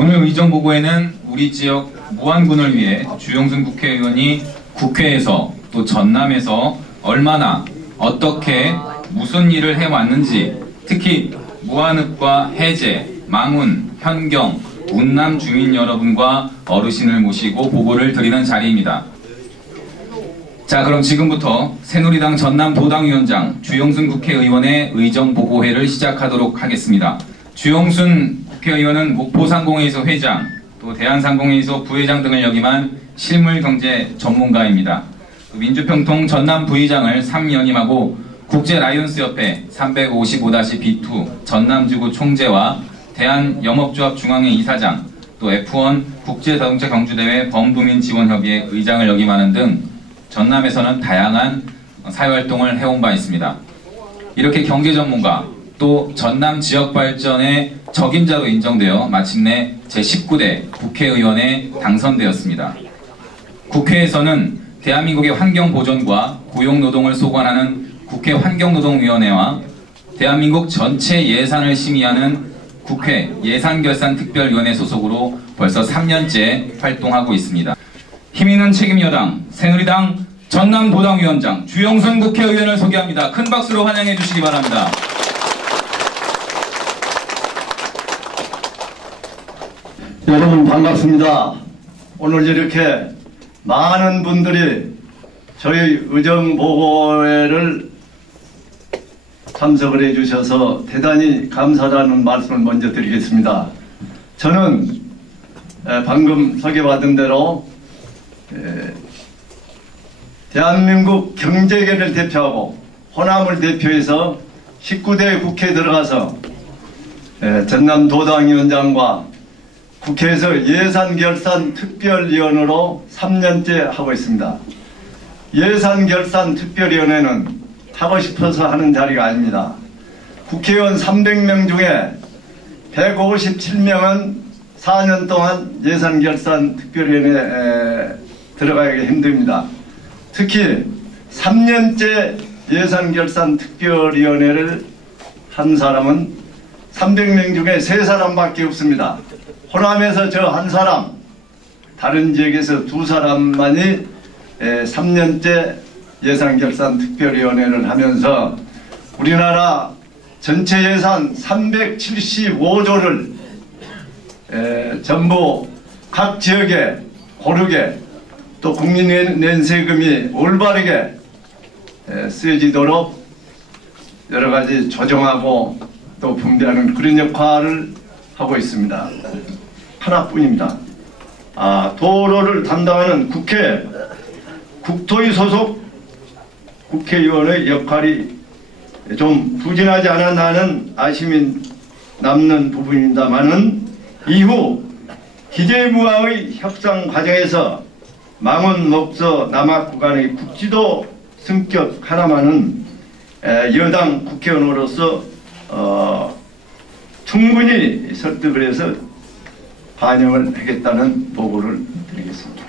오늘 의정보고에는 우리 지역 무안군을 위해 주용순 국회의원이 국회에서 또 전남에서 얼마나 어떻게 무슨 일을 해왔는지, 특히 무안읍과 해제, 망운, 현경, 운남 주민 여러분과 어르신을 모시고 보고를 드리는 자리입니다. 자, 그럼 지금부터 새누리당 전남도당위원장 주용순 국회의원의 의정보고회를 시작하도록 하겠습니다. 주용순 국회의원은 목포상공회의소 회장, 또 대한상공회의소 부회장 등을 역임한 실물경제 전문가입니다. 민주평통 전남 부의장을 3연임하고 국제라이온스협회 355-B2 전남지구 총재와 대한영업조합 중앙회 이사장, 또 F1 국제자동차 경주대회 범도민지원협의회 의장을 역임하는 등 전남에서는 다양한 사회활동을 해온 바 있습니다. 이렇게 경제전문가, 또 전남 지역발전의 적임자로 인정되어 마침내 제19대 국회의원에 당선되었습니다. 국회에서는 대한민국의 환경보존과 고용노동을 소관하는 국회 환경노동위원회와 대한민국 전체 예산을 심의하는 국회 예산결산특별위원회 소속으로 벌써 3년째 활동하고 있습니다. 힘있는 책임여당 새누리당 전남도당위원장 주용순 국회의원을 소개합니다. 큰 박수로 환영해 주시기 바랍니다. 여러분 반갑습니다. 오늘 이렇게 많은 분들이 저희 의정보고회를 참석을 해주셔서 대단히 감사하다는 말씀을 먼저 드리겠습니다. 저는 방금 소개받은 대로 대한민국 경제계를 대표하고 호남을 대표해서 19대 국회에 들어가서 전남도당위원장과 국회에서 예산결산특별위원으로 3년째 하고 있습니다. 예산결산특별위원회는 하고 싶어서 하는 자리가 아닙니다. 국회의원 300명 중에 157명은 4년 동안 예산결산특별위원회에 들어가기 힘듭니다. 특히 3년째 예산결산특별위원회를 한 사람은 300명 중에 3사람밖에 없습니다. 호남에서 저 한 사람, 다른 지역에서 2사람만이 3년째 예산결산특별위원회를 하면서 우리나라 전체 예산 375조를 전부 각 지역에 고르게 또 국민이 낸 세금이 올바르게 쓰여지도록 여러 가지 조정하고 또 분배하는 그런 역할을 하고 있습니다. 하나뿐입니다. 도로를 담당하는 국회 국토위 소속 국회의원의 역할이 좀 부진하지 않았나는 아쉬움이 남는 부분입니다만은 이후 기재부와의 협상 과정에서 망원 목서 남학 구간의 국지도 승격 하나만은 여당 국회의원으로서 충분히 설득을 해서 반영을 하겠다는 보고를 드리겠습니다.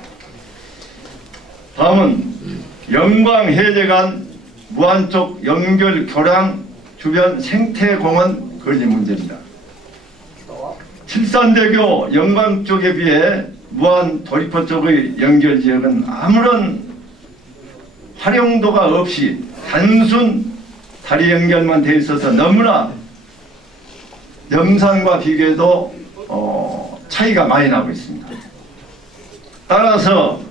다음은 영광해제간 무안 쪽 연결 교량 주변 생태공원 건립 문제입니다. 칠산대교 영광 쪽에 비해 무안 도리포 쪽의 연결 지역은 아무런 활용도가 없이 단순 다리 연결만 되어 있어서 너무나 염산과 비교해도 차이가 많이 나고 있습니다. 따라서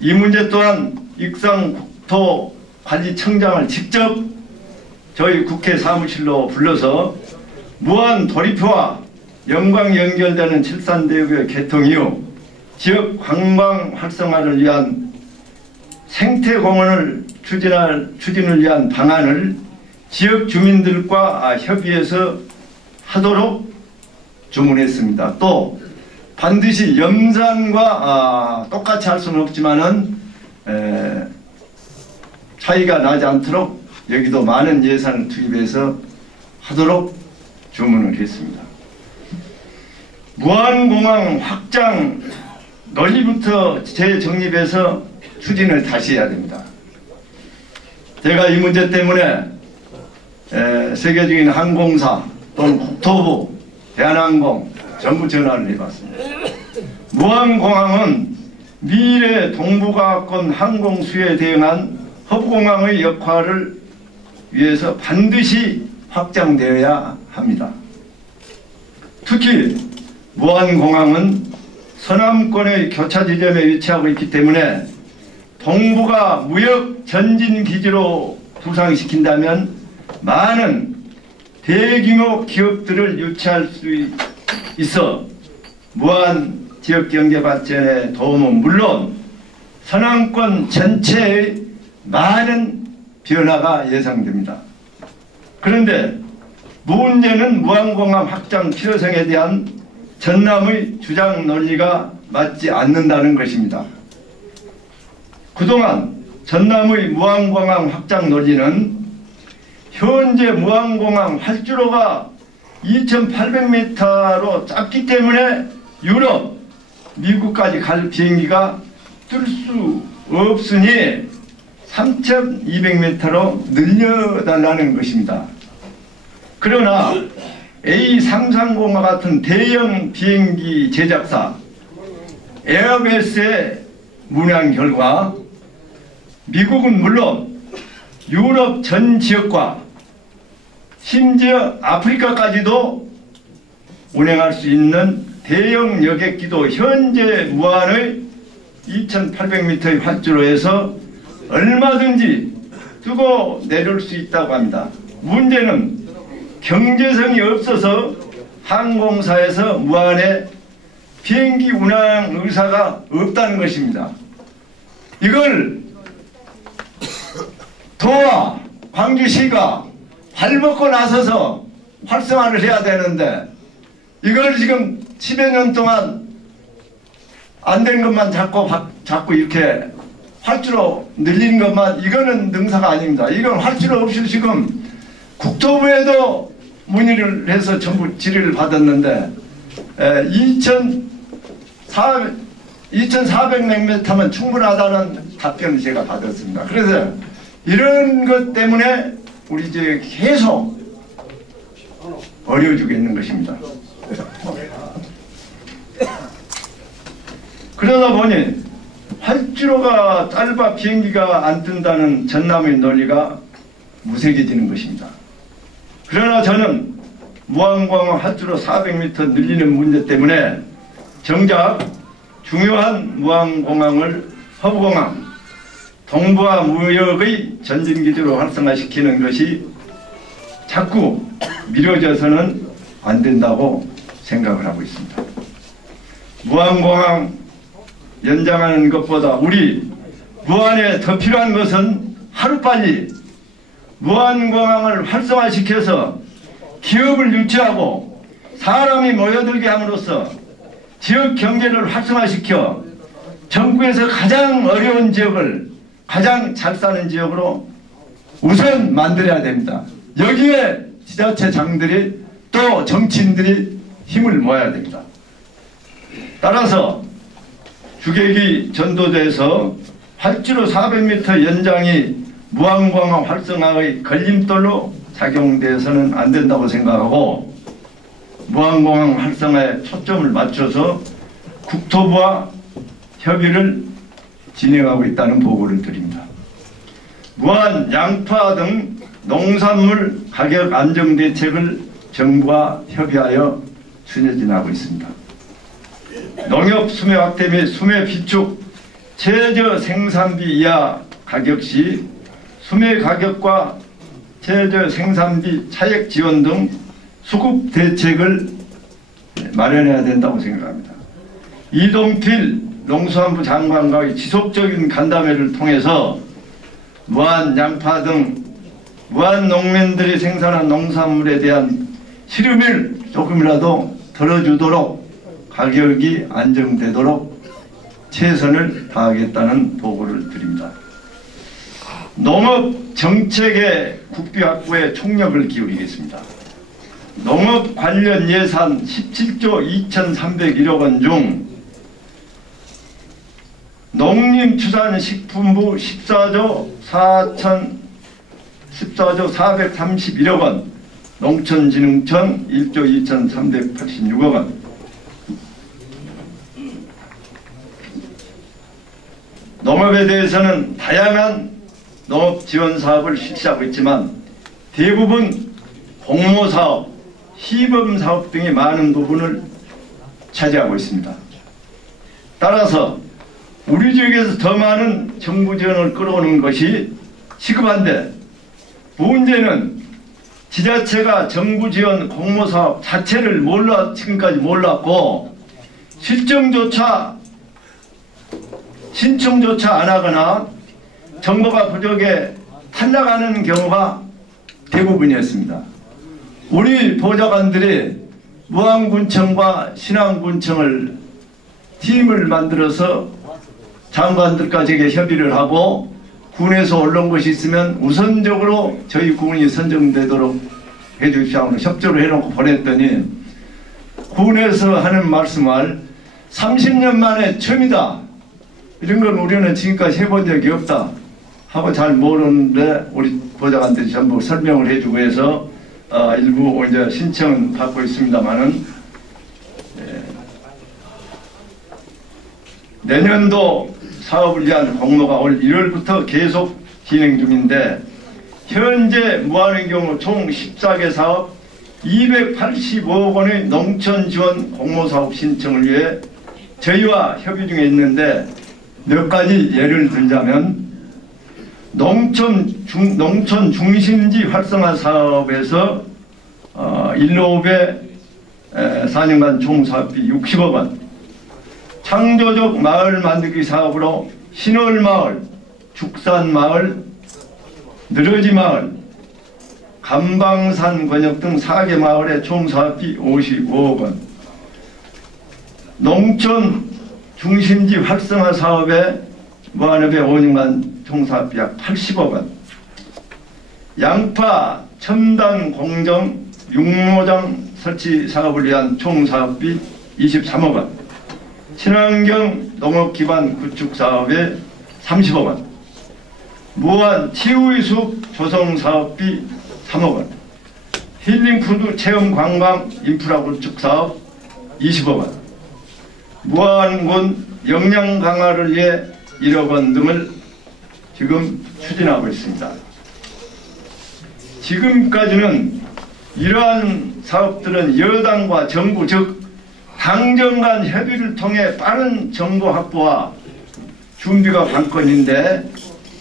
이 문제 또한 익산국토관리청장을 직접 저희 국회 사무실로 불러서 무안 도리표와 영광 연결되는 칠산대교의 개통 이후 지역 관광 활성화를 위한 생태공원을 추진을 위한 방안을 지역 주민들과 협의해서 하도록 주문했습니다. 또 반드시 염산과 똑같이 할 수는 없지만은 차이가 나지 않도록 여기도 많은 예산을 투입해서 하도록 주문을 했습니다. 무안공항 확장 논의부터 재정립해서 추진을 다시 해야 됩니다. 제가 이 문제 때문에 세계적인 항공사 또는 국토부, 대한항공, 전부 전화를 해봤습니다. 무안공항은 미래 동북아권 항공수에 대응한 허브공항의 역할을 위해서 반드시 확장되어야 합니다. 특히 무안공항은 서남권의 교차 지점에 위치하고 있기 때문에 동북아 무역 전진기지로 부상시킨다면 많은 대규모 기업들을 유치할 수 있어 무안 지역경제 발전에 도움은 물론 서남권 전체의 많은 변화가 예상됩니다. 그런데 문제는 무안공항 확장 필요성에 대한 전남의 주장 논리가 맞지 않는다는 것입니다. 그동안 전남의 무안공항 확장 논리는 현재 무안공항 활주로가 2800m로 짧기 때문에 유럽, 미국까지 갈 비행기가 뜰 수 없으니 3200m로 늘려달라는 것입니다. 그러나 A330과 같은 대형 비행기 제작사 에어베스에 문의한 결과 미국은 물론 유럽 전 지역과 심지어 아프리카까지도 운행할 수 있는 대형 여객기도 현재 무안의 2800m의 활주로에서 얼마든지 뜨고 내릴 수 있다고 합니다. 문제는 경제성이 없어서 항공사에서 무안에 비행기 운항 의사가 없다는 것입니다. 이걸 도와 광주시가 발벗고 나서서 활성화를 해야 되는데 이걸 지금 10여 년 동안 안 된 것만 자꾸 이렇게 활주로 늘리는 것만 이거는 능사가 아닙니다. 이건 활주로 없이 지금 국토부에도 문의를 해서 전부 질의를 받았는데 2400몇 충분하다는 답변을 제가 받았습니다. 그래서 이런 것 때문에 우리 이제 계속 어려워지고 있는 것입니다. 그러다 보니 활주로가 짧아 비행기가 안 뜬다는 전남의 논리가 무색해지는 것입니다. 그러나 저는 무안공항 활주로 400m 늘리는 문제 때문에 정작 중요한 무안공항을 허브공항, 동북아 무역의 전진기지로 활성화시키는 것이 자꾸 미뤄져서는 안 된다고 생각을 하고 있습니다. 무안공항 연장하는 것보다 우리 무안에 더 필요한 것은 하루빨리 무안공항을 활성화시켜서 기업을 유치하고 사람이 모여들게 함으로써 지역 경제를 활성화시켜 전국에서 가장 어려운 지역을 가장 잘 사는 지역으로 우선 만들어야 됩니다. 여기에 지자체장들이 또 정치인들이 힘을 모아야 됩니다. 따라서 주객이 전도돼서 활주로 400m 연장이 무안공항 활성화의 걸림돌로 작용돼서는 안 된다고 생각하고 무안공항 활성화에 초점을 맞춰서 국토부와 협의를 진행하고 있다는 보고를 드립니다. 무안 양파 등 농산물 가격 안정 대책을 정부와 협의하여 추진하고 있습니다. 농협 수매 확대 및 수매 비축 최저 생산비 이하 가격 시 수매 가격과 최저 생산비 차액 지원 등 수급 대책을 마련해야 된다고 생각합니다. 이동필 농수산부 장관과의 지속적인 간담회를 통해서 무안 양파 등 무안 농민들이 생산한 농산물에 대한 실효비를 조금이라도 덜어주도록 가격이 안정되도록 최선을 다하겠다는 보고를 드립니다. 농업 정책의 국비 확보에 총력을 기울이겠습니다. 농업 관련 예산 17조 2301억 원 중 농림축산식품부 14조 431억 원, 농촌진흥청 1조 2386억 원, 농업에 대해서는 다양한 농업 지원 사업을 실시하고 있지만 대부분 공모사업, 시범사업 등이 많은 부분을 차지하고 있습니다. 따라서 우리 지역에서 더 많은 정부 지원을 끌어오는 것이 시급한데 문제는 지자체가 정부 지원 공모사업 자체를 지금까지 몰랐고 신청조차 안 하거나 정보가 부족해 탈락하는 경우가 대부분이었습니다. 우리 보좌관들이 무안군청과 신안군청을 팀을 만들어서 장관들까지 협의를 하고 군에서 올라온 것이 있으면 우선적으로 저희 군이 선정되도록 해주십시오 하고 협조를 해놓고 보냈더니 군에서 하는 말씀을 30년 만에 처음이다. 이런 건 우리는 지금까지 해본 적이 없다 하고 잘 모르는데 우리 보좌관들이 전부 설명을 해주고 해서 일부 이제 신청은 받고 있습니다만은 내년도 사업을 위한 공모가 올 1월부터 계속 진행 중인데 현재 무안의 경우 총 14개 사업 285억 원의 농촌 지원 공모사업 신청을 위해 저희와 협의 중에 있는데 몇 가지 예를 들자면 농촌 중심지 활성화 사업에서 일로업에 4년간 총 사업비 60억 원, 창조적 마을 만들기 사업으로 신월마을, 죽산마을, 느러지마을, 감방산 권역 등 4개 마을의 총 사업비 55억 원, 농촌 중심지 활성화 사업에 무안읍에 5년간 총 사업비 약 80억 원, 양파 첨단 공정 육모장 설치 사업을 위한 총 사업비 23억 원, 친환경 농업 기반 구축 사업에 30억 원, 무안 치유의 숲 조성 사업비 3억 원, 힐링푸드 체험 관광 인프라 구축 사업 20억 원, 무안군 역량 강화를 위해 1억 원 등을 지금 추진하고 있습니다. 지금까지는 이러한 사업들은 여당과 정부 즉 당정 간 협의를 통해 빠른 정보 확보와 준비가 관건인데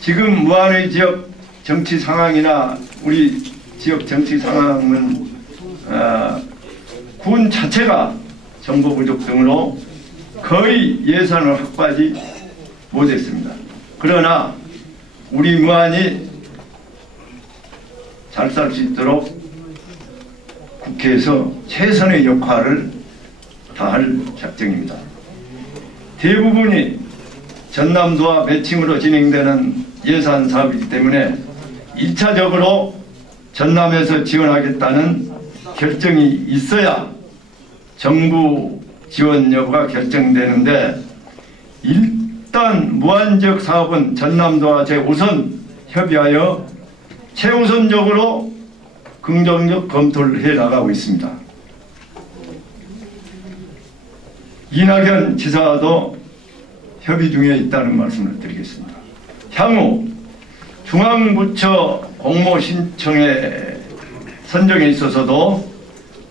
지금 무안의 지역 정치 상황이나 우리 지역 정치 상황은 군 자체가 정보 부족 등으로 거의 예산을 확보하지 못했습니다. 그러나 우리 무안이 잘 살 수 있도록 국회에서 최선의 역할을 다할 작정입니다. 대부분이 전남도와 매칭으로 진행되는 예산 사업이기 때문에 1차적으로 전남에서 지원하겠다는 결정이 있어야 정부 지원 여부가 결정되는데 일단 무안지역 사업은 전남도와 우선 협의하여 최우선적으로 긍정적 검토를 해나가고 있습니다. 이낙연 지사도 협의 중에 있다는 말씀을 드리겠습니다. 향후 중앙부처 공모 신청의 선정에 있어서도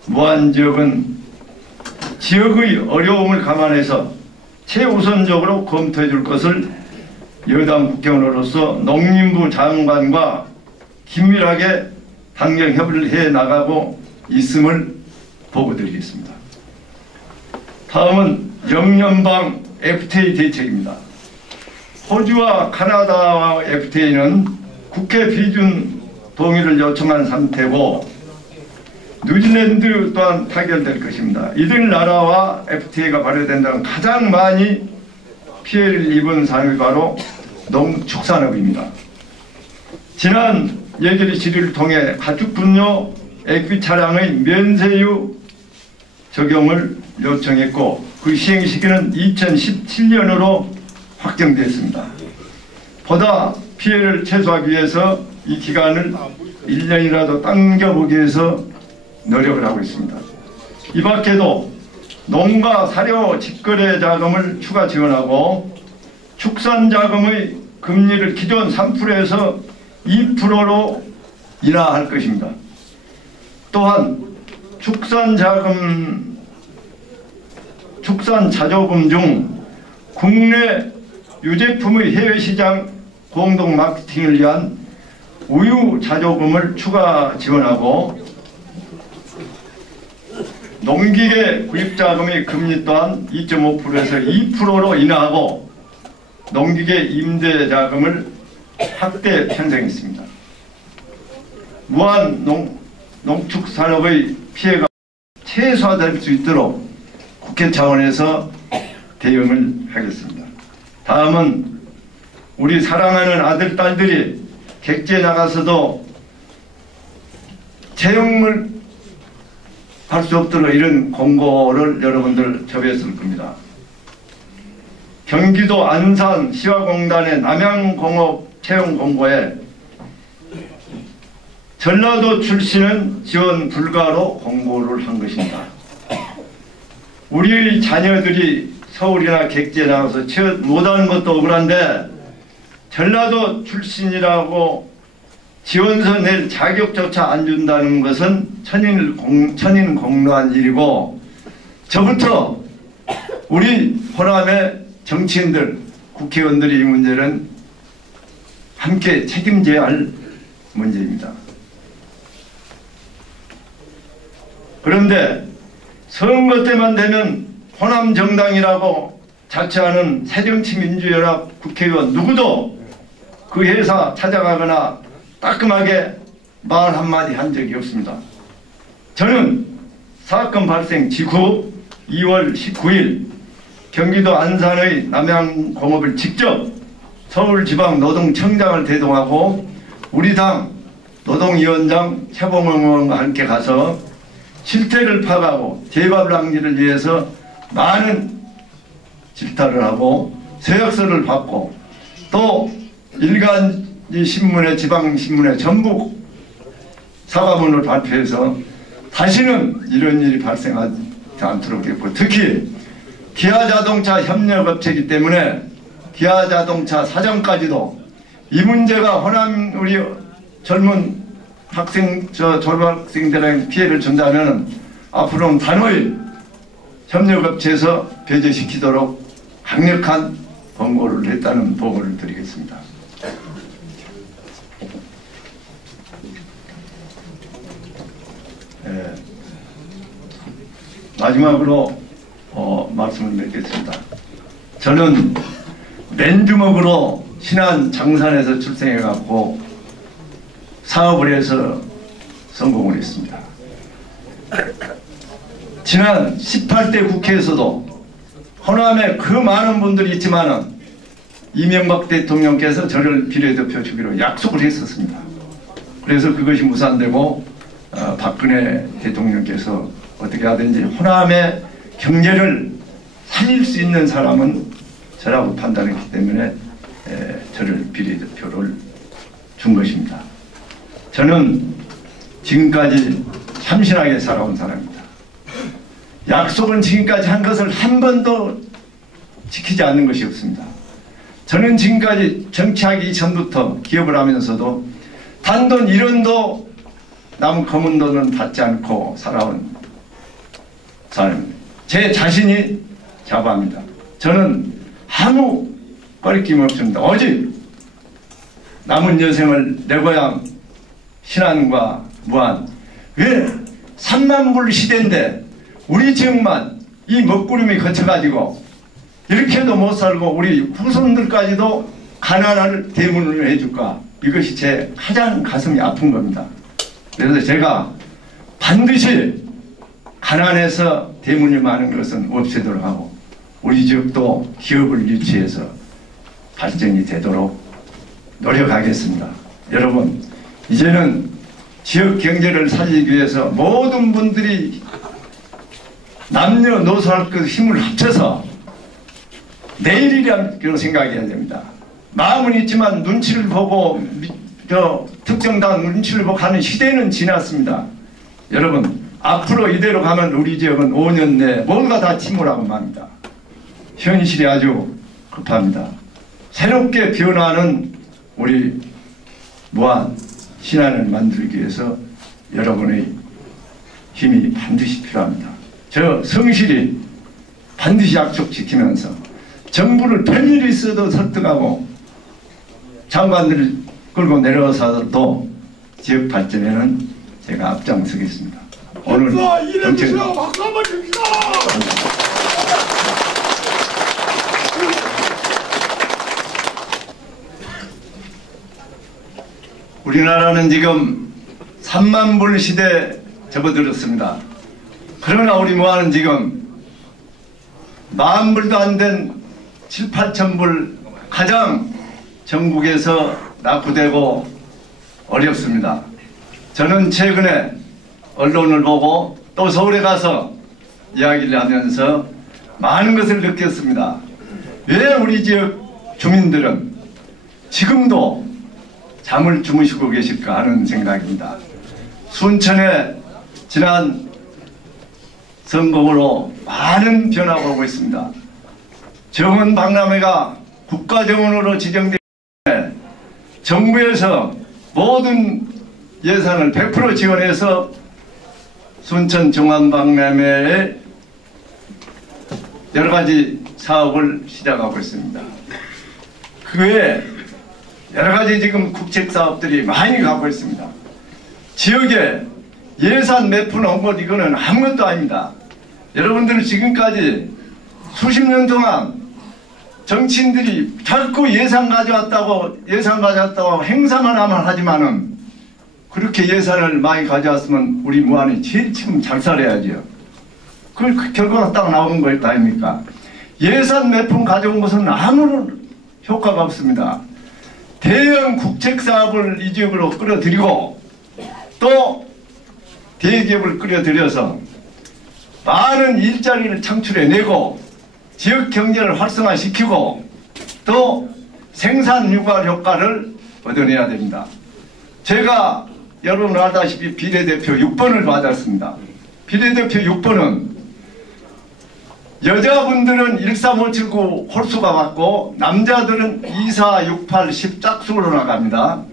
무안지역은 지역의 어려움을 감안해서 최우선적으로 검토해 줄 것을 여당 국회의원으로서 농림부 장관과 긴밀하게 단결 협의를 해 나가고 있음을 보고드리겠습니다. 다음은 영연방 FTA 대책입니다. 호주와 카나다와 FTA는 국회批准 동의를 요청한 상태고 뉴질랜드 또한 타결될 것입니다. 이들 나라와 FTA가 발효된다면 가장 많이 피해를 입은 산업이 바로 농축산업입니다. 지난 예결위 질의를 통해 가축분뇨 액비 차량의 면세유 적용을 요청했고 그 시행 시기는 2017년으로 확정됐습니다. 보다 피해를 최소화하기 위해서 이 기간을 1년이라도 당겨보기 위해서 노력을 하고 있습니다. 이 밖에도 농가 사료 직거래 자금을 추가 지원하고 축산자금의 금리를 기존 3%에서 2%로 인하할 것입니다. 또한 축산자조금 중 국내 유제품의 해외시장 공동 마케팅을 위한 우유자조금을 추가 지원하고 농기계 구입자금의 금리 또한 2.5%에서 2%로 인하하고 농기계 임대자금을 확대 편성했습니다. 무한 농축산업의 피해가 최소화될 수 있도록 국회 차원에서 대응을 하겠습니다. 다음은 우리 사랑하는 아들, 딸들이 객지에 나가서도 채용을 할 수 없도록 이런 공고를 여러분들 접했을 겁니다. 경기도 안산 시화공단의 남양공업 채용 공고에 전라도 출신은 지원 불가로 공고를 한 것입니다. 우리 자녀들이 서울이나 객지에 나가서 취업 못하는 것도 억울한데 전라도 출신이라고 지원서 낼 자격조차 안 준다는 것은 천인공노한 일이고, 저부터 우리 호남의 정치인들, 국회의원들이 이 문제는 함께 책임져야 할 문제입니다. 그런데 선거 때만 되면 호남 정당이라고 자처하는 새정치민주연합 국회의원 누구도 그 회사 찾아가거나 따끔하게 말 한마디 한 적이 없습니다. 저는 사건 발생 직후 2월 19일 경기도 안산의 남양공업을 직접 서울지방노동청장을 대동하고 우리 당 노동위원장 최봉원 의원과 함께 가서 실태를 파악하고 재발방지를 위해서 많은 질타를 하고 서약서를 받고 또 일간지 신문에 지방신문에 전국 사과문을 발표해서 다시는 이런 일이 발생하지 않도록 했고, 특히 기아자동차 협력업체이기 때문에 기아자동차 사장까지도 이 문제가 호남 우리 젊은 졸업학생들에게 피해를 준다면 앞으로는 단호히 협력업체에서 배제시키도록 강력한 권고를 했다는 보고를 드리겠습니다. 마지막으로 말씀을 맺겠습니다. 저는 맨주먹으로 신안 장산에서 출생해갖고 사업을 해서 성공을 했습니다. 지난 18대 국회에서도 호남에 그 많은 분들이 있지만은 이명박 대통령께서 저를 비례대표 주기로 약속을 했었습니다. 그래서 그것이 무산되고 박근혜 대통령께서 어떻게 하든지 호남의 경제를 살릴 수 있는 사람은 저라고 판단했기 때문에 저를 비례대표를 준 것입니다. 저는 지금까지 참신하게 살아온 사람입니다. 약속은 지금까지 한 것을 한 번도 지키지 않는 것이 없습니다. 저는 지금까지 정치하기 이전부터 기업을 하면서도 단돈 1원도 남 검은 돈은 받지 않고 살아온 사람입니다. 제 자신이 자부합니다. 저는 아무 거리낌 없습니다. 오직 남은 여생을 내 고향 신안과 무안, 왜 3만 불 시대인데 우리 지역만 이 먹구름이 거쳐가지고 이렇게도 못 살고 우리 후손들까지도 가난할 대문을 해줄까? 이것이 제 가장 가슴이 아픈 겁니다. 그래서 제가 반드시 가난해서 대문이 많은 것은 없애도록 하고 우리 지역도 기업을 유치해서 발전이 되도록 노력하겠습니다. 여러분, 이제는 지역 경제를 살리기 위해서 모든 분들이 남녀노소할 것 힘을 합쳐서 내일이라고 생각해야 됩니다. 마음은 있지만 눈치를 보고 특정 당 눈치를 보고 하는 시대는 지났습니다. 여러분, 앞으로 이대로 가면 우리 지역은 5년 내에 모두가 다 침몰하고 맙니다. 현실이 아주 급합니다. 새롭게 변화하는 우리 무한 신안을 만들기 위해서 여러분의 힘이 반드시 필요합니다. 저 성실히 반드시 약속 지키면서 정부를 별일이 있어도 설득하고 장관들을 끌고 내려와서도 지역 발전에는 제가 앞장서겠습니다. 오늘 정책 우리나라는 지금 3만 불 시대에 접어들었습니다. 그러나 우리 무안은 지금 10,000불도 안 된 7, 8천 불 가장 전국에서 낙후되고 어렵습니다. 저는 최근에 언론을 보고 또 서울에 가서 이야기를 하면서 많은 것을 느꼈습니다. 왜 우리 지역 주민들은 지금도 잠을 주무시고 계실까 하는 생각입니다. 순천에 지난 선거로 많은 변화가 오고 있습니다. 정원 박람회가 국가정원으로 지정되기 때문에 정부에서 모든 예산을 100% 지원해서 순천 정원 박람회에 여러 가지 사업을 시작하고 있습니다. 그 외에 여러 가지 지금 국책 사업들이 많이 가고 있습니다. 지역에 예산 몇 푼 온 것 이거는 아무것도 아닙니다. 여러분들은 지금까지 수십 년 동안 정치인들이 자꾸 예산 가져왔다고 행사만 하면 하지만은 그렇게 예산을 많이 가져왔으면 우리 무안이 제일 지금 잘 살아야죠. 그 결과가 딱 나오는 거 아닙니까? 예산 몇 푼 가져온 것은 아무런 효과가 없습니다. 대형 국책사업을 이 지역으로 끌어들이고 또 대기업을 끌어들여서 많은 일자리를 창출해내고 지역 경제를 활성화시키고 또 생산 유발 효과를 얻어내야 됩니다. 제가 여러분 알다시피 비례대표 6번을 받았습니다. 비례대표 6번은 여자분들은 13579 홀수가 받고 남자들은 2468 10짝수로 나갑니다.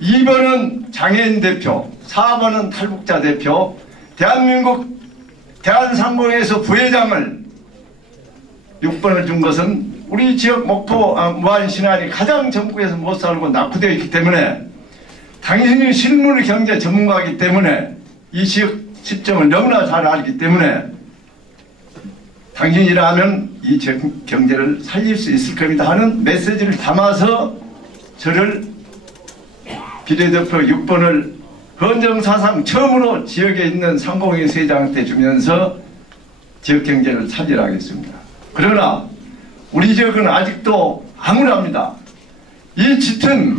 2번은 장애인 대표, 4번은 탈북자 대표, 대한민국 대한상공회에서 부회장을 6번을 준 것은 우리 지역 목포 무안 신안이 가장 전국에서 못 살고 낙후되어 있기 때문에 당신이 실물 경제 전문가이기 때문에 이 지역 시점을 너무나 잘 알기 때문에 당신이라면 이 지역 경제를 살릴 수 있을 겁니다 하는 메시지를 담아서 저를 비례대표 6번을 헌정사상 처음으로 지역에 있는 상공회 세장한테 주면서 지역 경제를 살리라 하겠습니다. 그러나 우리 지역은 아직도 암울합니다. 이 짙은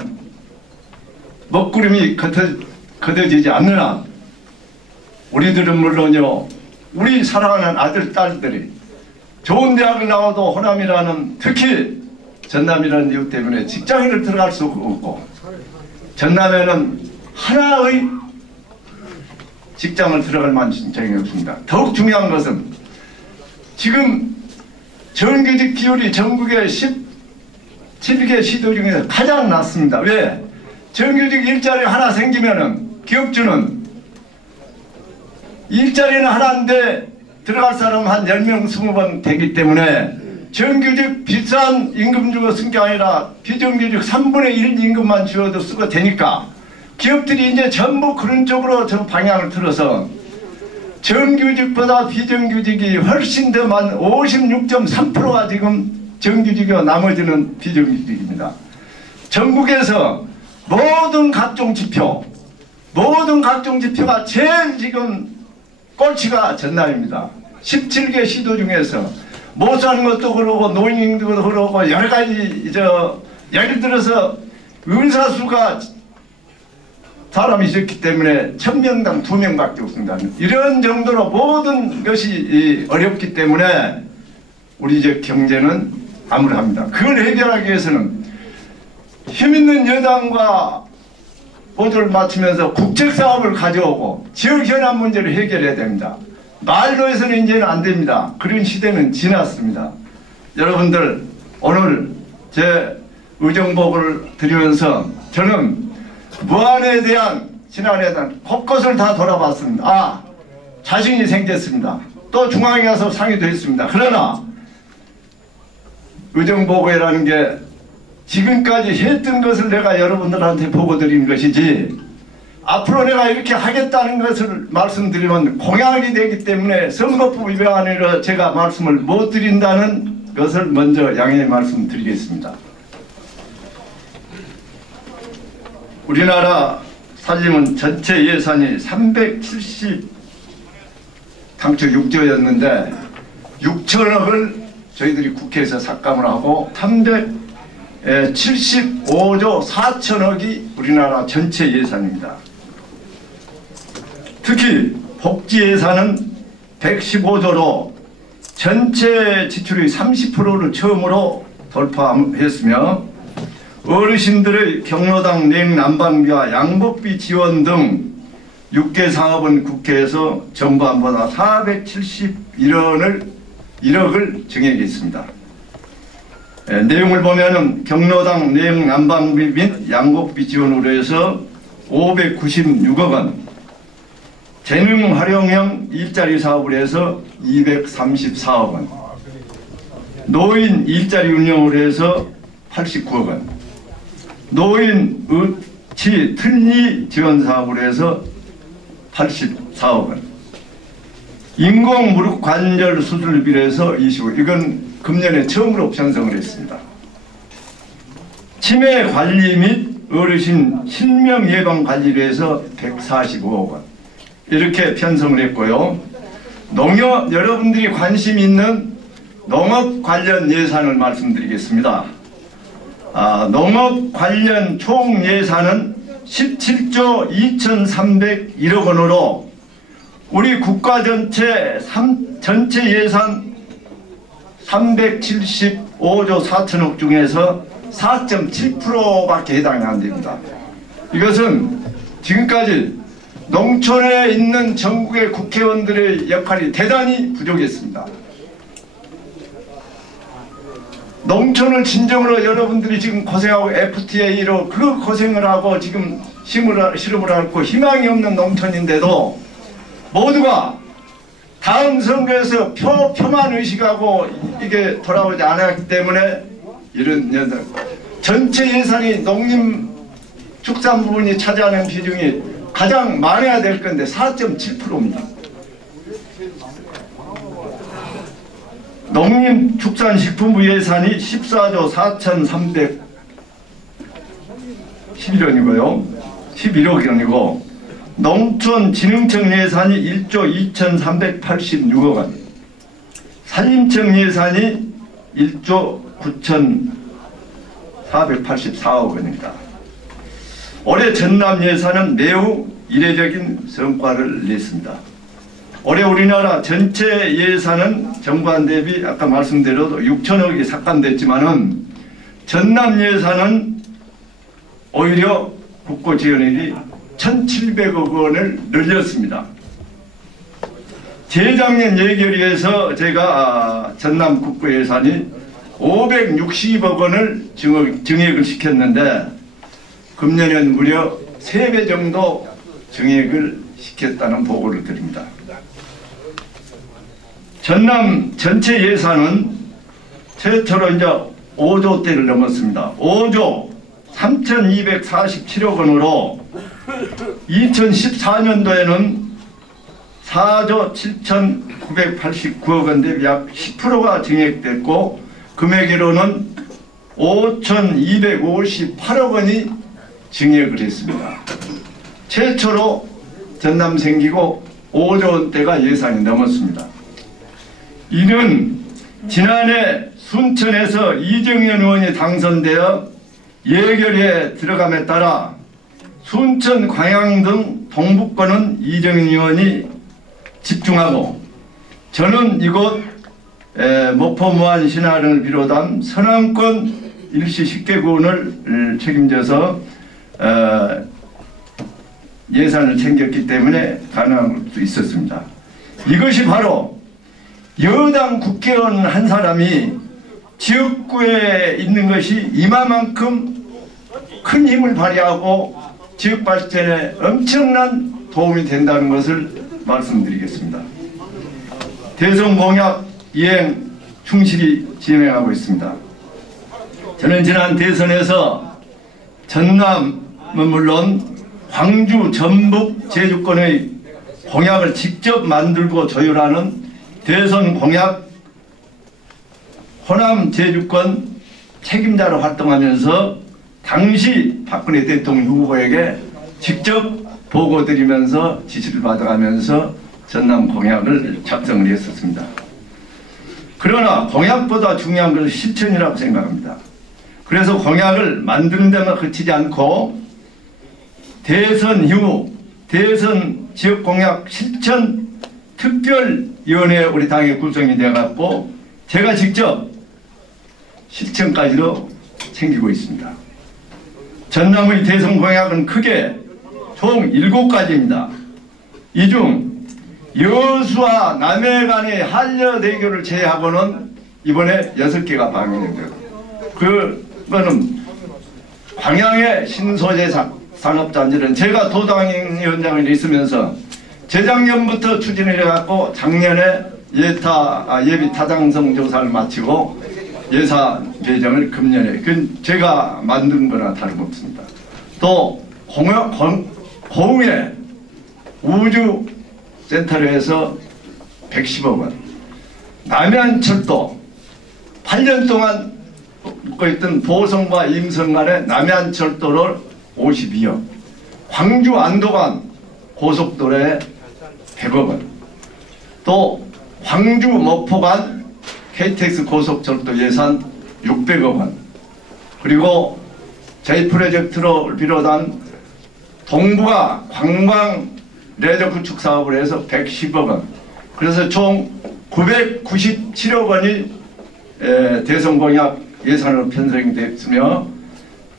먹구름이 걷어지지 않는 한 우리들은 물론요, 우리 사랑하는 아들, 딸들이 좋은 대학을 나와도 호남이라는, 특히 전남이라는 이유 때문에 직장인을 들어갈 수 없고 전남에는 하나의 직장을 들어갈 만한 직장이 없습니다. 더욱 중요한 것은 지금 정규직 비율이 전국의 17개 시도 중에서 가장 낮습니다. 왜? 정규직 일자리 하나 생기면은 기업주는 일자리는 하나인데 들어갈 사람 한 10명, 20번 되기 때문에 정규직 비싼 임금 주고 쓴 게 아니라 비정규직 3분의 1 임금만 주어도 쓰고 되니까 기업들이 이제 전부 그런 쪽으로 전 방향을 틀어서 정규직보다 비정규직이 훨씬 더 많은 56.3%가 지금 정규직이고 나머지는 비정규직입니다. 전국에서 모든 각종 지표가 제일 지금 꼴찌가 전남입니다. 17개 시도 중에서 못 사는 것도 그러고 노인도 그러고 여러 가지 예를 들어서 의사 수가 사람이 있었기 때문에 1000명당 2명밖에 없습니다. 이런 정도로 모든 것이 어렵기 때문에 우리 지역 경제는 암울합니다. 그걸 해결하기 위해서는 힘있는 여당과 보조를 맞추면서 국책사업을 가져오고 지역 현안 문제를 해결해야 됩니다. 말로 해서는 이제는 안 됩니다. 그런 시대는 지났습니다. 여러분들 오늘 제 의정복을 드리면서 저는 무안에 대한 신안에 대한 곳곳을 다 돌아봤습니다. 아, 자신이 생겼습니다. 또 중앙에 가서 상의도 했습니다. 그러나 의정보고회라는 게 지금까지 했던 것을 내가 여러분들한테 보고 드리는 것이지 앞으로 내가 이렇게 하겠다는 것을 말씀드리면 공약이 되기 때문에 선거법 위반으로 제가 말씀을 못 드린다는 것을 먼저 양해 말씀드리겠습니다. 우리나라 산림은 전체 예산이 당초 6조였는데 6천억을 저희들이 국회에서 삭감을 하고 375조 4천억이 우리나라 전체 예산입니다. 특히 복지 예산은 115조로 전체 지출의 30%를 처음으로 돌파했으며 어르신들의 경로당 냉난방비와 양복비 지원 등 6개 사업은 국회에서 정부안보다 471억을 증액했습니다. 내용을 보면은 경로당 냉난방비 및 양복비 지원으로 해서 596억 원, 재능 활용형 일자리 사업을 해서 234억 원, 노인 일자리 운영으로 해서 89억 원, 노인 의치 특리 지원 사업으로 해서 84억 원, 인공 무릎 관절 수술비로 해서 25억, 이건 금년에 처음으로 편성을 했습니다. 치매 관리 및 어르신 실명 예방 관리로 해서 145억 원, 이렇게 편성을 했고요. 농협, 여러분들이 관심 있는 농업 관련 예산을 말씀드리겠습니다. 농업 관련 총 예산은 17조 2,301억 원으로 우리 국가 전체 예산 375조 4천억 중에서 4.7%밖에 해당이 안 됩니다. 이것은 지금까지 농촌에 있는 전국의 국회의원들의 역할이 대단히 부족했습니다. 농촌을 진정으로 여러분들이 지금 고생하고 FTA로 그 고생을 하고 지금 실험을 하고 희망이 없는 농촌인데도 모두가 다음 선거에서 표만 의식하고 이게 돌아오지 않았기 때문에 이런 전체 예산이 농림축산 부분이 차지하는 비중이 가장 많아야 될 건데 4.7%입니다. 농림축산식품부 예산이 14조 4,311원이고요. 11억 원이고 농촌진흥청 예산이 1조 2,386억 원, 산림청 예산이 1조 9,484억 원입니다. 올해 전남 예산은 매우 이례적인 성과를 냈습니다. 올해 우리나라 전체 예산은 정부안 대비 아까 말씀대로 6천억이 삭감됐지만은 전남 예산은 오히려 국고 지원액이 1,700억 원을 늘렸습니다. 재작년 예결위에서 제가 전남 국고 예산이 560억 원을 증액을 시켰는데 금년에는 무려 3배 정도 증액을 시켰다는 보고를 드립니다. 전남 전체 예산은 최초로 이제 5조대를 넘었습니다. 5조 3,247억 원으로 2014년도에는 4조 7,989억 원 대비 약 10%가 증액됐고 금액으로는 5,258억 원이 증액을 했습니다. 최초로 전남 생기고 5조 원대가 예산이 넘었습니다. 이는 지난해 순천에서 이정현 의원이 당선되어 예결위에 들어감에 따라 순천, 광양 등 동북권은 이정현 의원이 집중하고 저는 이곳 목포 무안 신안을 비롯한 서남권 일시 10개군을 책임져서 예산을 챙겼기 때문에 가능할 수 있었습니다. 이것이 바로 여당 국회의원 한 사람이 지역구에 있는 것이 이마만큼 큰 힘을 발휘하고 지역 발전에 엄청난 도움이 된다는 것을 말씀드리겠습니다. 대선 공약 이행 충실히 진행하고 있습니다. 저는 지난 대선에서 전남은 물론 광주, 전북, 제주권의 공약을 직접 만들고 조율하는 대선 공약 호남 제주권 책임자로 활동하면서 당시 박근혜 대통령 후보에게 직접 보고드리면서 지시를 받아가면서 전남 공약을 작성을 했었습니다. 그러나 공약보다 중요한 것은 실천이라고 생각합니다. 그래서 공약을 만드는 데만 그치지 않고 대선 이후 대선 지역공약 실천 특별위원회 우리 당에 구성이 되어갖고 제가 직접 실천까지도 챙기고 있습니다. 전남의 대선 공약은 크게 총 7가지입니다. 이 중 여수와 남해 간의 한려대교를 제외하고는 이번에 6개가 방영됩니다. 그거는 광양의 신소재 산업단지는 제가 도당위원장을 있으면서 재작년부터 추진을 해갖고 작년에 예비 타당성 조사를 마치고 예산 배정을 금년에 제가 만든 거나 다름없습니다. 또 고흥에 우주센터를 해서 110억 원, 남해안철도 8년 동안 묶고 있던 보성과 임성 간의 남해안철도를 52억, 광주 안도간 고속도로에 100억 원, 또 광주 목포간 KTX 고속철도 예산 600억 원, 그리고 저희 프로젝트를 비롯한 동부가 관광 레저 구축 사업을 해서 110억 원, 그래서 총 997억 원이 대선 공약 예산으로 편성이 됐으며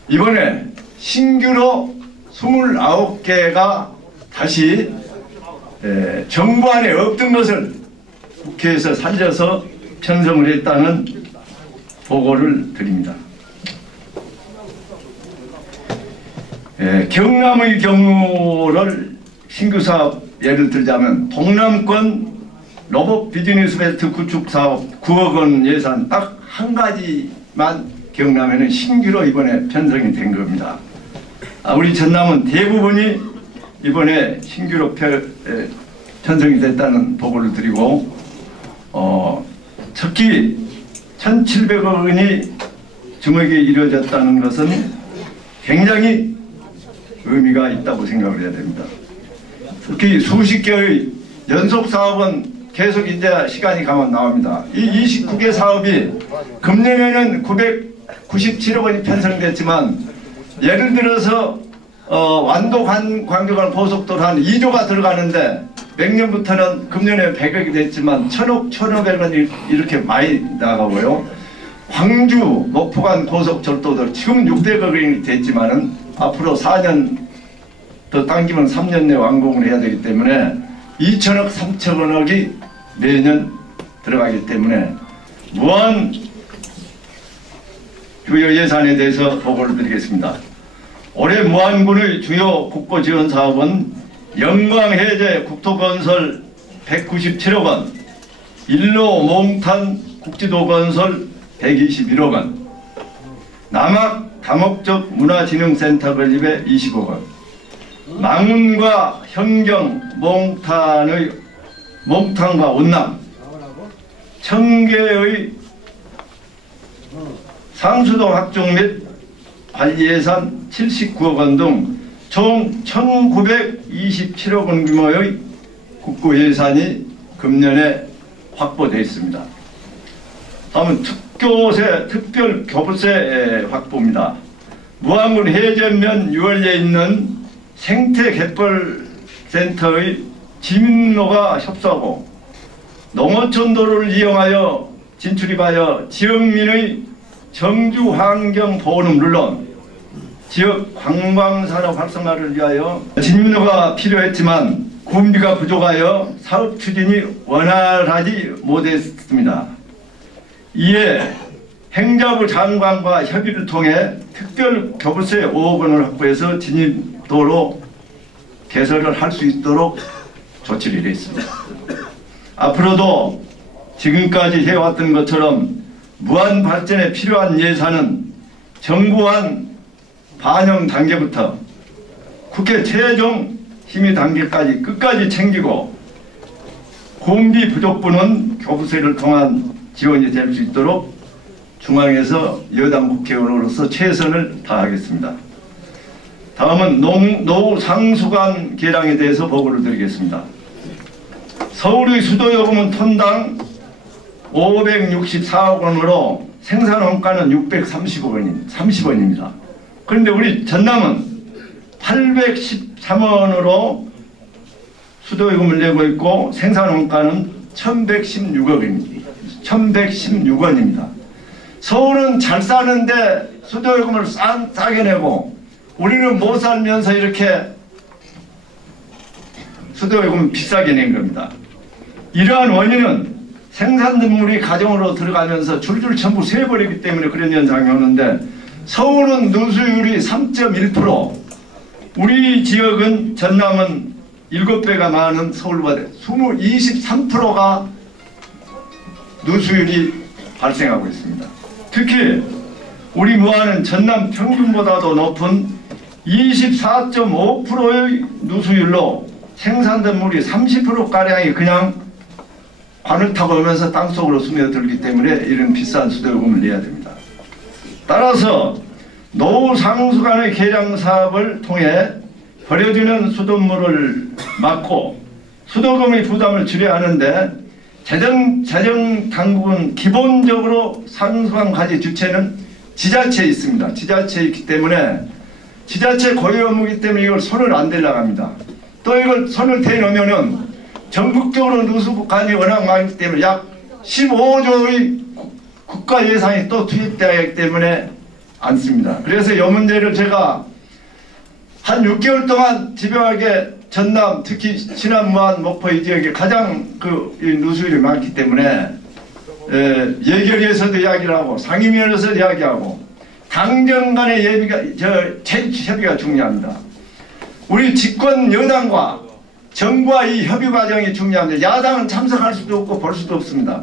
이번에 신규로 29개가 다시 정부 안에 없던 것을 국회에서 살려서 편성을 했다는 보고를 드립니다. 경남의 경우를 신규 사업 예를 들자면 동남권 로봇 비즈니스 벨트 구축 사업 9억 원 예산 딱 한 가지만 경남에는 신규로 이번에 편성이 된 겁니다. 우리 전남은 대부분이 이번에 신규로 편성이 됐다는 보고를 드리고 특히 1,700억 원이 증액이 이루어졌다는 것은 굉장히 의미가 있다고 생각을 해야 됩니다. 특히 수십 개의 연속 사업은 계속 이제 시간이 가면 나옵니다. 이 29개 사업이 금년에는 997억 원이 편성됐지만 예를 들어서 완도 광교간 고속도로 한 2조가 들어가는데 내년부터는 금년에 100억이 됐지만 1,000억, 1,500원이 이렇게 많이 나가고요. 광주, 목포간 고속철도도 지금 600억이 됐지만은 앞으로 4년 더 당기면 3년 내에 완공을 해야 되기 때문에 2천억, 3천억이 매년 들어가기 때문에 무한 주요 예산에 대해서 보고를 드리겠습니다. 올해 무안군의 주요 국고 지원 사업은 영광해제 국토건설 197억 원, 일로 몽탄 국지도 건설 121억 원, 남학 다목적 문화진흥센터 건립에 20억 원, 망운과 현경 몽탄과 운남, 청계의 상수도 확충 및 관리 예산 79억 원 등 총 1,927억 원 규모의 국고 예산이 금년에 확보되어 있습니다. 다음은 특별 교부세 확보입니다. 무안군 해전면 유월리에 있는 생태갯벌센터의 지민로가 협소하고 농어촌도로를 이용하여 진출입하여 지역민의 정주 환경 보호는 물론 지역 관광산업 활성화를 위하여 진민로가 필요했지만 군비가 부족하여 사업 추진이 원활하지 못했습니다. 이에 행자부 장관과 협의를 통해 특별 교부세 5억 원을 확보해서 진입도로 개설을 할 수 있도록 조치를 했습니다. 앞으로도 지금까지 해왔던 것처럼 무한 발전에 필요한 예산은 정부안 반영 단계부터 국회 최종 심의 단계까지 끝까지 챙기고 공비 부족분은 교부세를 통한 지원이 될 수 있도록 중앙에서 여당 국회의원으로서 최선을 다하겠습니다. 다음은 노후 상수관 계량에 대해서 보고를 드리겠습니다. 서울의 수도요금은 톤당 564억 원으로 생산원가는 630원입니다. 그런데 우리 전남은 813원으로 수도요금을 내고 있고 생산원가는 1116원입니다. 서울은 잘 사는데 수도요금을 싸게 내고 우리는 못 살면서 이렇게 수도요금을 비싸게 낸 겁니다. 이러한 원인은 생산물이 가정으로 들어가면서 줄줄 전부 세버리기 때문에 그런 현상이 오는데 서울은 누수율이 3.1%, 우리 지역은 전남은 7배가 많은 서울보다 23%가 누수율이 발생하고 있습니다. 특히 우리 무안은 전남 평균보다도 높은 24.5%의 누수율로 생산된 물이 30%가량이 그냥 관을 타고 오면서 땅속으로 스며들기 때문에 이런 비싼 수도요금을 내야 됩니다. 따라서 노후 상수관의 계량 사업을 통해 버려지는 수돗물을 막고 수도금의 부담을 줄여야 하는데 재정 당국은 기본적으로 상수관 관리 주체는 지자체에 있습니다. 지자체에 있기 때문에 지자체 고유 업무이기 때문에 이걸 손을 안 대려고 합니다. 또 이걸 손을 대놓으면은 전국적으로 누수관이 워낙 많기 때문에 약 15조의 국가 예산이 또 투입되어야 하기 때문에 안 씁니다. 그래서 이 문제를 제가 한 6개월 동안 집요하게 전남, 특히 신안, 무안, 목포 이 지역에 가장 누수율이 많기 때문에 예결위에서도 이야기를 하고 상임위원회에서 이야기하고 당정 간의 협의가 중요합니다. 우리 집권 여당과 정부와 이 협의 과정이 중요합니다. 야당은 참석할 수도 없고 볼 수도 없습니다.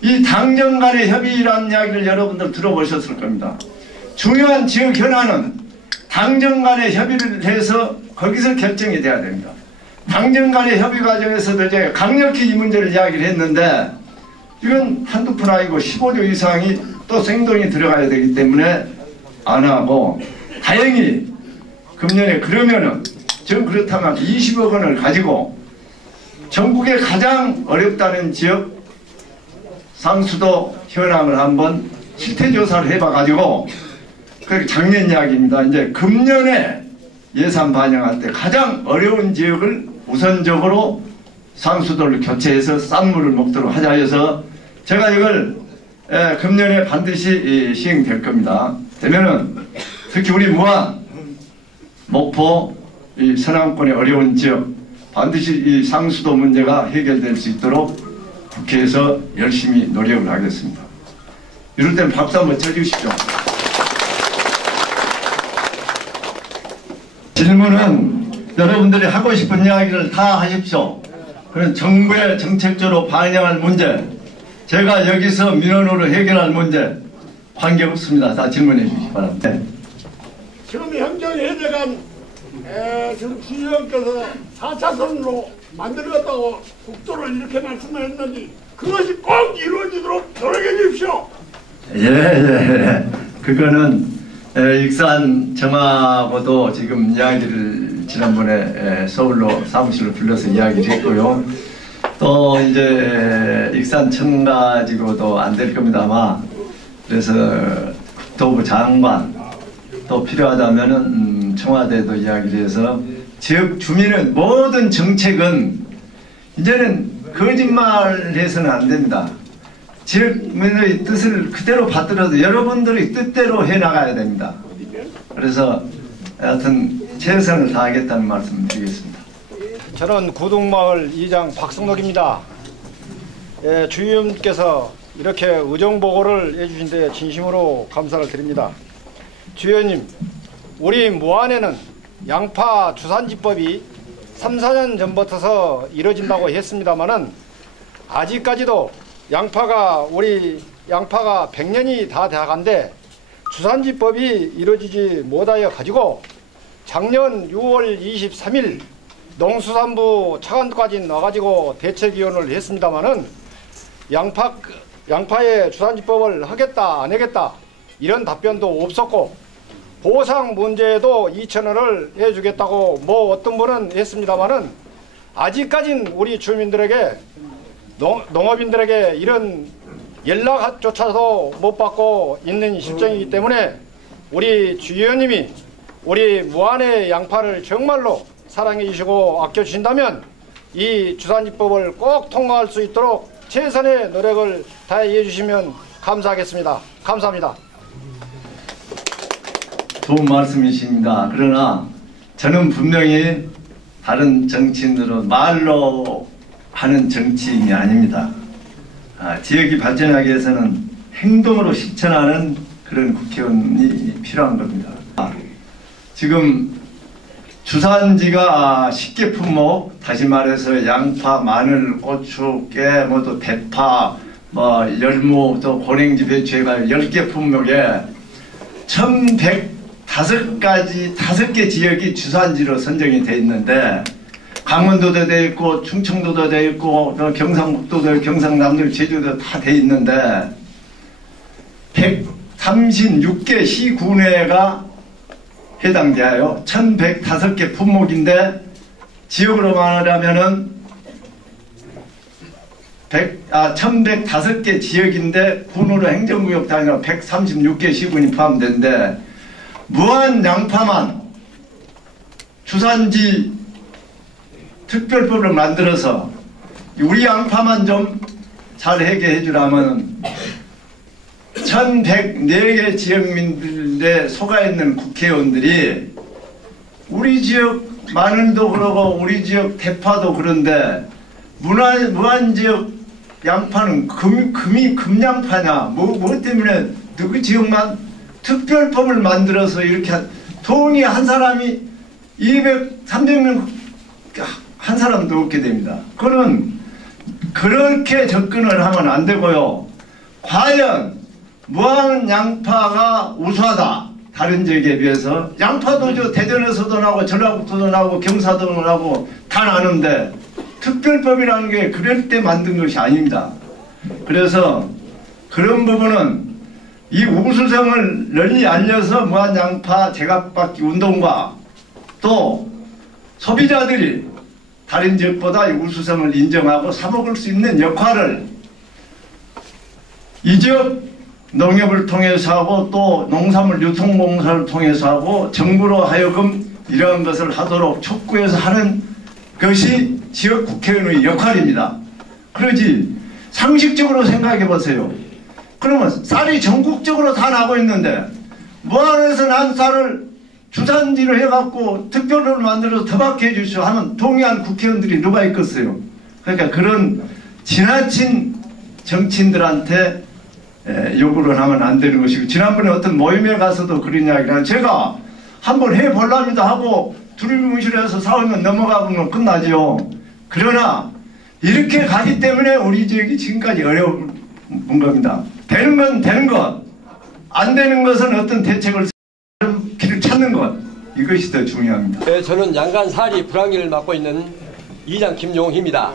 이 당정 간의 협의라는 이야기를 여러분들 들어보셨을 겁니다. 중요한 지역 현안은 당정 간의 협의를 해서 거기서 결정이 돼야 됩니다. 당정 간의 협의 과정에서도 제가 강력히 이 문제를 이야기를 했는데 이건 한두 푼 아니고 15조 이상이 또 생돈이 들어가야 되기 때문에 안 하고 다행히 금년에 그러면은 저 그렇다면 20억 원을 가지고 전국에 가장 어렵다는 지역 상수도 현황을 한번 실태조사를 해봐가지고 그 작년 이야기입니다. 이제 금년에 예산 반영할 때 가장 어려운 지역을 우선적으로 상수도를 교체해서 싼 물을 먹도록 하자 해서 제가 이걸 금년에 반드시 시행될 겁니다. 되면은 특히 우리 무안, 목포, 이 서남권의 어려운 지역 반드시 이 상수도 문제가 해결될 수 있도록 국회에서 열심히 노력을 하겠습니다. 이럴 때는 박수 한번 쳐주시죠. 질문은 여러분들이 하고 싶은 이야기를 다 하십시오. 그런 정부의 정책적으로 반영할 문제, 제가 여기서 민원으로 해결할 문제 관계없습니다. 다 질문해 주시기 바랍니다. 지금 행정해제관 지금 시의원께서 4차선으로 만들었다고 국도를 이렇게 말씀하셨는데 그것이 꼭 이루어지도록 노력해 주십시오. 예. 그거는 익산 정하고도 지금 이야기를 지난번에 서울로 사무실로 불러서 이야기를 했고요. 또 이제 익산청 가지고도 안 될 겁니다 아마. 그래서 국토부 장관 또 필요하다면은 청와대도 이야기를 해서 지역 주민은 모든 정책은 이제는 거짓말해서는 안 됩니다. 지역민의 뜻을 그대로 받들어도 여러분들의 뜻대로 해나가야 됩니다. 그래서 하여튼 최선을 다하겠다는 말씀을 드리겠습니다. 저는 구동마을 이장 박성록입니다. 주의원께서 이렇게 의정보고를 해주신 데 진심으로 감사를 드립니다. 주의원님, 우리 무안에는 양파 주산지법이 3, 4년 전부터 이루어진다고 했습니다마는 아직까지도 우리 양파가 100년이 다 돼간데 주산지법이 이루어지지 못하여 가지고 작년 6월 23일 농수산부 차관까지 나가지고 대책위원을 했습니다마는 양파의 주산지법을 하겠다 안 하겠다 이런 답변도 없었고 보상 문제도 2,000원을 해주겠다고 어떤 분은 했습니다마는 아직까진 우리 주민들에게 농업인들에게 이런 연락조차도 못 받고 있는 실정이기 때문에 우리 주의원님이 우리 무안의 양파를 정말로 사랑해 주시고 아껴 주신다면 이 주산지법을 꼭 통과할 수 있도록 최선의 노력을 다해 주시면 감사하겠습니다. 감사합니다. 좋은 말씀이십니다. 그러나 저는 분명히 다른 정치인들은 말로 하는 정치인이 아닙니다. 지역이 발전하기 위해서는 행동으로 실천하는 그런 국회의원이 필요한 겁니다. 지금 주산지가 10개 품목, 다시 말해서 양파, 마늘, 고추, 깨, 또 대파, 열무, 또 고랭지, 배추 해가 10개 품목에 1,105가지 5개 지역이 주산지로 선정이 돼 있는데 강원도도 돼 있고 충청도도 돼 있고 경상북도도 경상남도 제주도 다 돼 있는데 136개 시군회가 해당되어요. 1,105개 품목인데 지역으로 말하면은 1,105개 지역인데 군으로 행정구역 단위로 136개 시군이 포함된데 무안 양파만 주산지 특별법을 만들어서 우리 양파만 좀 잘 해결해 주라면 1,104개 지역민들에 속아 있는 국회의원들이 우리 지역 마늘도 그러고 우리 지역 대파도 그런데 무안 지역 양파는 금양파냐 뭐 때문에 누구 지역만 특별법을 만들어서 이렇게 돈이 한 사람이 200, 300명 한 사람도 없게 됩니다. 그거는 그렇게 접근을 하면 안 되고요. 과연 무안 양파가 우수하다. 다른 지역에 비해서 양파도 저 대전에서도 나고 전라북도도 나고 경사도도 나고 다 나는데 특별법이라는 게 그럴 때 만든 것이 아닙니다. 그래서 그런 부분은 이 우수성을 널리 알려서 무안 양파 제각받기 운동과 또 소비자들이 다른 지역보다 이 우수성을 인정하고 사먹을 수 있는 역할을 이 지역 농협을 통해서 하고 또 농산물 유통공사를 통해서 하고 정부로 하여금 이러한 것을 하도록 촉구해서 하는 것이 지역 국회의원의 역할입니다. 그러지 상식적으로 생각해 보세요. 그러면 쌀이 전국적으로 다 나고 있는데 무안에서 난 쌀을 주산지로 해갖고 특별법을 만들어서 더박해 해 주시오 하면 동의한 국회의원들이 누가 있겠어요. 그러니까 그런 지나친 정치인들한테 요구를 하면 안 되는 것이고 지난번에 어떤 모임에 가서도 그런 이야기를 제가 한번 해보랍니다 하고 두리뭉실해서 싸우면 넘어가면 끝나죠. 그러나 이렇게 가기 때문에 우리 지역이 지금까지 어려운 겁니다. 되는 건 되는 것, 안 되는 것은 어떤 대책을 길을 찾는 것, 이것이 더 중요합니다. 네, 저는 양간사리 불황일을 맡고 있는 이장 김용희입니다.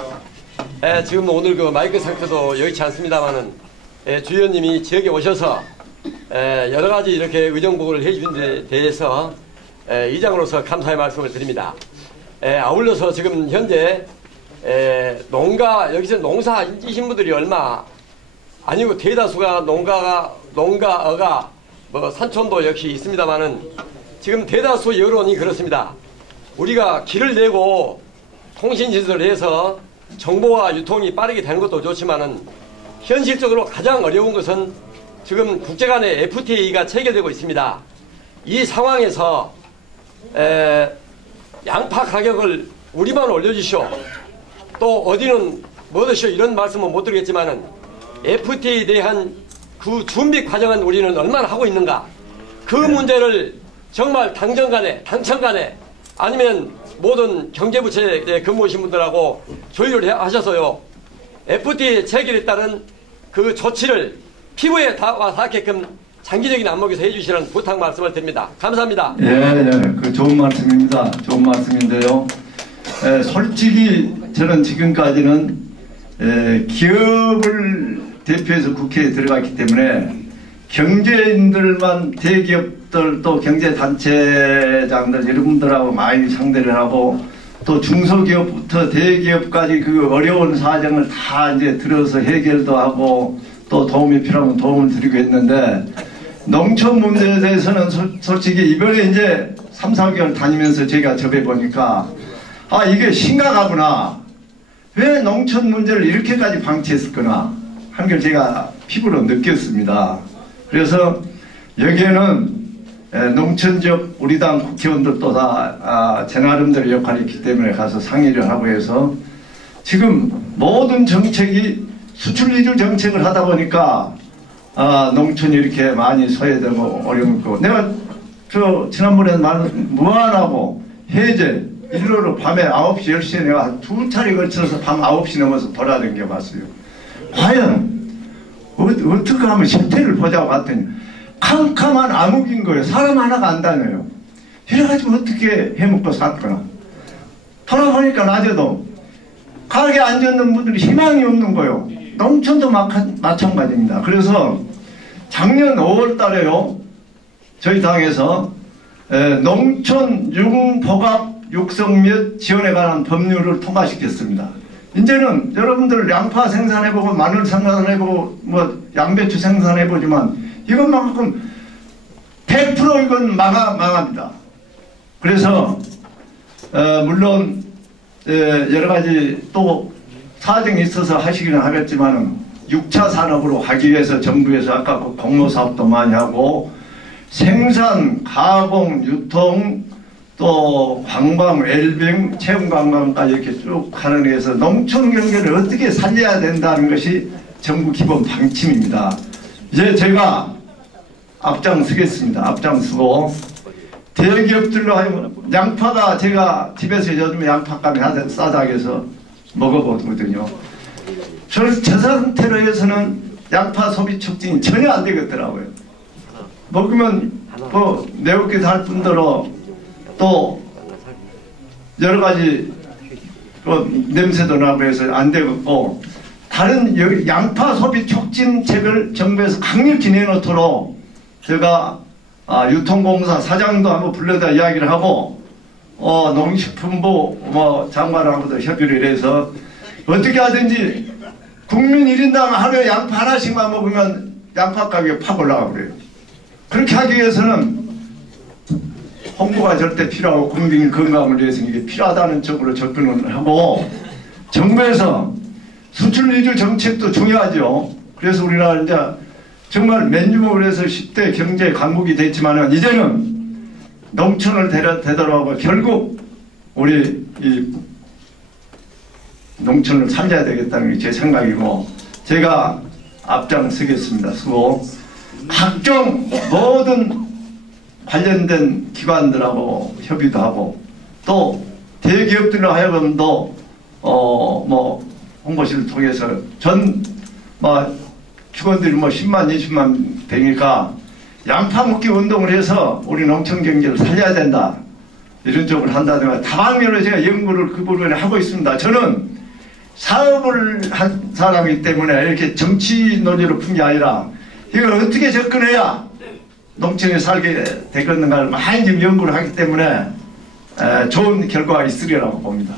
지금 오늘 그 마이크 상태도 여의치 않습니다만은 주의원님이 지역에 오셔서 여러 가지 이렇게 의정보고를 해준 데 대해서 이장으로서 감사의 말씀을 드립니다. 아울러서 지금 현재 여기서 농사 인지신 분들이 얼마 아니고 대다수가 농가가 산촌도 역시 있습니다만은 지금 대다수 여론이 그렇습니다. 우리가 길을 내고 통신시설을 해서 정보와 유통이 빠르게 되는 것도 좋지만은 현실적으로 가장 어려운 것은 지금 국제 간의 FTA가 체결되고 있습니다. 이 상황에서 양파 가격을 우리만 올려주시오. 또 어디는 뭐 드시오 이런 말씀은 못 드리겠지만은 FTA에 대한 그 준비 과정은 우리는 얼마나 하고 있는가? 그 문제를 정말 당정 간에, 당청 간에, 아니면 모든 경제부처에 근무하신 분들하고 조율을 하셔서요, FTA 체결에 따른 그 조치를 피부에 닿게끔 장기적인 안목에서 해주시는 부탁 말씀을 드립니다. 감사합니다. 예, 그 좋은 말씀입니다. 좋은 말씀인데요. 솔직히 저는 지금까지는 기업을 대표해서 국회에 들어갔기 때문에 경제인들만, 대기업들 또 경제단체장들 여러분들하고 많이 상대를 하고, 또 중소기업부터 대기업까지 그 어려운 사정을 다 이제 들어서 해결도 하고 또 도움이 필요하면 도움을 드리고 했는데, 농촌 문제에 대해서는 솔직히 이번에 이제 3, 4개월 다니면서 제가 접해 보니까 아, 이게 심각하구나. 왜 농촌 문제를 이렇게까지 방치했을거나 하는 걸 제가 피부로 느꼈습니다. 그래서 여기에는 농촌적 우리 당 국회의원들도 다 제 나름대로 역할이 있기 때문에 가서 상의를 하고 해서 지금 모든 정책이 수출 이주 정책을 하다 보니까 농촌이 이렇게 많이 소외되고 어려웠고, 내가 지난번에 무한하고 해제 일로로 밤에 9시 10시에 내가 2차례 걸쳐서 밤 9시 넘어서 돌아다녀 봤어요. 과연 어떻게 하면 실태를 보자고 봤더니 캄캄한 암흑인 거예요. 사람 하나가 안 다녀요. 이래가지고 어떻게 해먹고 살거나. 돌아보니까 낮에도 가게에 앉아있는 분들이 희망이 없는 거예요. 농촌도 마찬가지입니다. 그래서 작년 5월 달에요, 저희 당에서 농촌 융복합 육성 및 지원에 관한 법률을 통과시켰습니다. 이제는 여러분들 양파 생산해보고 마늘 생산해보고 뭐 양배추 생산해보지만 이것만큼 100% 이건 망합니다. 그래서 물론 여러가지 또 사정이 있어서 하시기는 하겠지만은 6차 산업으로 가기 위해서 정부에서 아까 그 공모사업도 많이 하고 생산, 가공, 유통, 또 관광, 웰빙, 체험관광까지 이렇게 쭉 하는 데에서 농촌 경제를 어떻게 살려야 된다는 것이 정부 기본 방침입니다. 이제 제가 앞장서겠습니다. 앞장서고 대기업들로 하면 양파가 제가 집에서 요즘 양파감이 싸다 해서 먹어보거든요. 저 상태로 해서는 양파 소비 촉진이 전혀 안 되겠더라고요. 먹으면 뭐 매우게 살 뿐더러 또 여러 가지 냄새도 나고 해서 안 되겠고, 다른 양파 소비 촉진책을 정부에서 강력히 내놓도록 제가 유통공사 사장도 한번 불러다 이야기를 하고 농식품부 뭐 장관하고도 협의를 해서 어떻게 하든지 국민 1인당 하루에 양파 하나씩만 먹으면 양파 가격이 팍 올라가 그래요. 그렇게 하기 위해서는 홍보가 절대 필요하고 국민 건강을 위해서 이게 필요하다는 쪽으로 접근을 하고, 정부에서 수출 이주 정책도 중요하죠. 그래서 우리나라 이제 정말 맨주먹을 해서 10대 경제 강국이 됐지만은 이제는 농촌을 되돌아오고 결국 우리 이 농촌을 살려야 되겠다는 게 제 생각이고, 제가 앞장서겠습니다. 수고. 각종 모든 관련된 기관들하고 협의도 하고, 또 대기업들로 하여금도 뭐 홍보실을 통해서 직원들이 뭐 10만 20만 되니까 양파 먹기 운동을 해서 우리 농촌 경제를 살려야 된다, 이런 쪽을 한다든가 다방면으로 제가 연구를 그 부분에 하고 있습니다. 저는 사업을 한 사람이기 때문에 이렇게 정치 논의로 푼 게 아니라 이걸 어떻게 접근해야 농촌에 살게 되겠는가를 많이 지금 연구를 하기 때문에 좋은 결과가 있으리라고 봅니다.